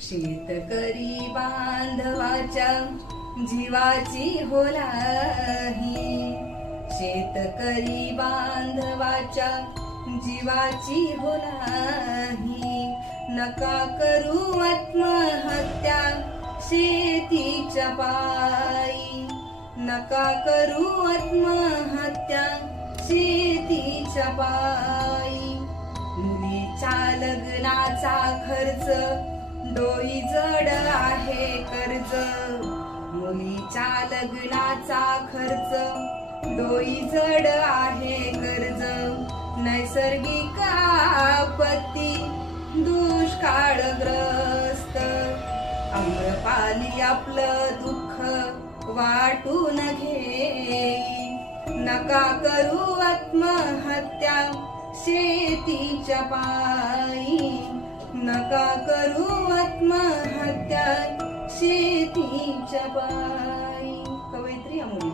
शेतकरी बांधवाच्या जीवाची होलाही, शेतकरी बांधवाच्या जीवाची होलाही. नका करू आत्महत्या शेतीच्या पायी, नका करू आत्महत्या शेतीच्या पायी. मुलीच्या लग्नाचा खर्च डोई जड आहे कर्ज, मुलीच्या लग्नाचा खर्च डोई जड आहे कर्ज. नैसर्गिक आपत्ती दुष्काळग्रस्त, आम्रपाली आपलं दुःख वाटून घेई. नका करू आत्महत्या शेतीच्या पायी, नका करू आत्महत्या शेतीच्या पायी. कवयित्री अमूल्य.